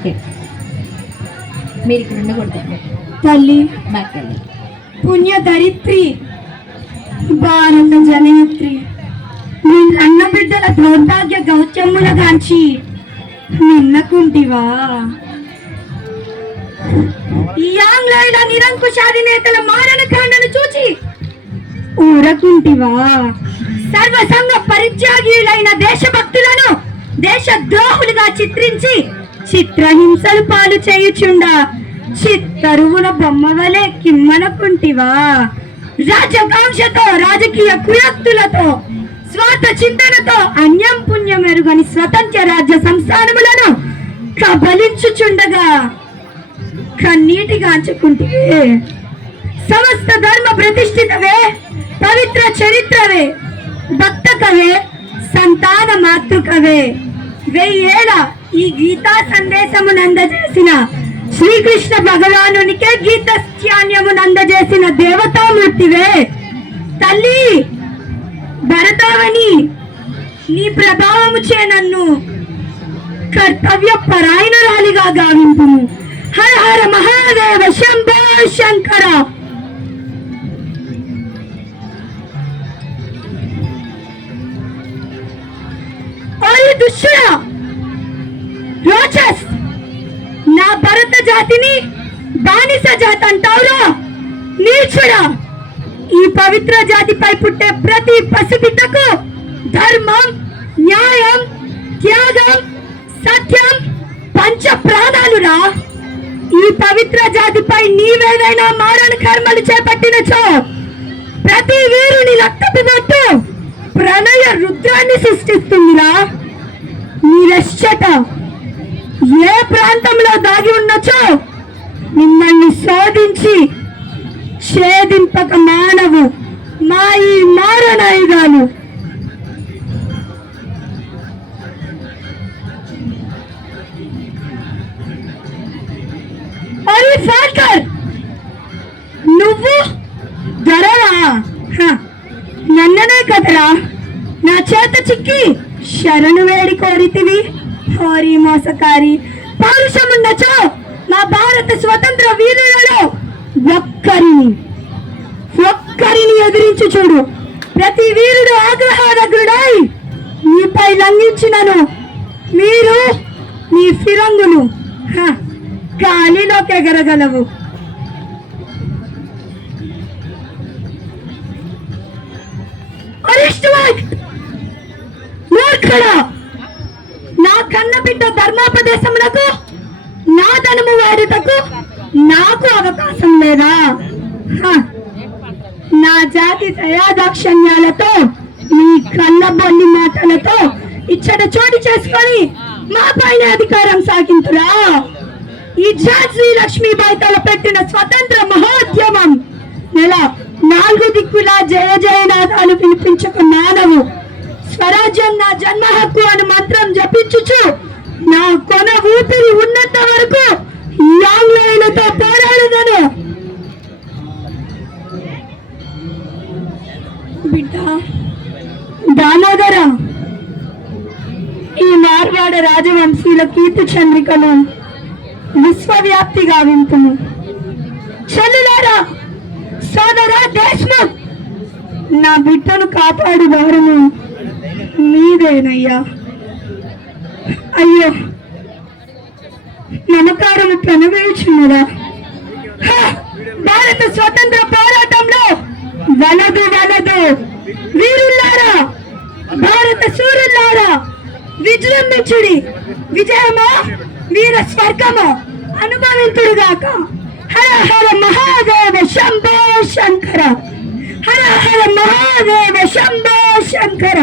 Okay, మీరు ఇక్కడ ఉండకూడదు. తల్లి బ్యాక్ తల్లి. పుణ్య ధరిత్రి భారత జనయత్రి, నీ అన్న బిడ్డల దౌర్భాగ్య గౌత్యముల గాంచి నిన్నకుంటివా? ఈ ఆంగ్లేయుల నిరంకుశాధినేతల మారణకాండను చూచి ఊరకుంటివా? సర్వసంగ పరిత్యాగీయులైన దేశభక్తులను దేశద్రోహులుగా చిత్రించి చిత్రహింసలు పాలు చేయుచుండా చిత్తరువుల బొమ్మ వలె కిమ్మనకుంటివా? రాజకాంక్షతో, రాజకీయ కుయుక్తులతో, స్వార్థ చింతనతో అన్యం పుణ్యం ఎరుగని స్వతంత్ర రాజ్య సంస్థానములను కబలించుచుండగా కన్నీటిగాంచుకుంటివే. సమస్త ధర్మ ప్రతిష్ఠితవే, పవిత్ర చరిత్రవే, భక్తకవే, సంతాన మాతృకవే, 1000 ఏళ్ల ఈ గీతా సందేశమును అందజేసిన శ్రీకృష్ణ భగవానునికే గీతస్థాన్యమును అందజేసిన దేవతామూర్తివే. తల్లి భరతావని, నీ ప్రభావము చే నన్ను కర్తవ్య పరాయణురాలిగా గావింపుము. హర హర మహాదేవ శంభో శంకర. దుష్టుడా, రాక్షస్, నా భరత జాతిని బానిస జాతి అంటావురా? నీచుడా, ఈ పవిత్ర జాతిపై పుట్టే ప్రతి పసిబిడ్డకు ధర్మం, న్యాయం, త్యాగం, సత్యం పంచ ప్రాణాలురా. ఈ పవిత్ర జాతిపై నీవేదైనా మారణ కర్మలు చేపట్టినచో ప్రతి వీరుని రక్తపు బొట్టు ప్రణయ రుద్రాన్ని సృష్టిస్తుందిరా. నీరశ్చట ఏ ప్రాంతంలో దాగి ఉన్నచో మిమ్మల్ని శోధించి ఛేదింపక మానవు మా ఈ మారణాయుధాలు. నువ్వు దొరవా? నన్ననే కదరా నా చేత చిక్కి శరణు వేడి కోరితివి. హోరీ మోసకారి, పౌరుషమున్నచో మా భారత స్వతంత్ర వీరులలో ఒక్కరిని ఎదిరించి చూడు. ప్రతి వీరుడు ఆగ్రహాదగ్రుడై నీపై లంఘించినను మీరు నీ ఫిరంగులు గాలిలోకి ఎగరగలవు. నా కన్న బిడ్డ ధర్మోపదేశములకు, నా ధనము వాడుటకు నాకు అవకాశం లేదా? నా జాతి దయాదాక్షణ్యాలతో, నీ కన్న బొల్లి మాటలతో ఇచ్చట చోటు చేసుకొని మా పైన అధికారం సాగింతురా. ఈ ఝాన్సీ లక్ష్మీబాయి తలపెట్టిన స్వతంత్ర మహోద్యమం నెల 4 దిక్కులా జయ జయనాదాలు వినిపించక మానవు. స్వరాజ్యం నా జన్మ హక్కు అని మంత్రం జపించుచు నా కొన ఊపిరి ఉన్నంత వరకు ఈ ఆంగ్లేయులతో పోరాడదను. బిడ్డ దామోదర, ఈ మార్వాడ రాజవంశీల కీర్తి చంద్రికలు విశ్వవ్యాప్తిగా వింటును. చెల్లులారా, సోదరా దేశ్ముఖ్, నా బిడ్డను కాపాడు భారము మీదేనయ్యా. అయ్యో, నమకారము ప్రణవేచున్నదా? భారత స్వతంత్ర పోరాటంలో వలదు వీరుల్లారా, భారత సూర్యులారా, విజృంభించుడి. విజయమా వీర స్వర్గమా అనుభవించుడుగాక. హర హర మహాదేవ శంభో శంకర. హర హర మహాదేవ శంభో శంకర.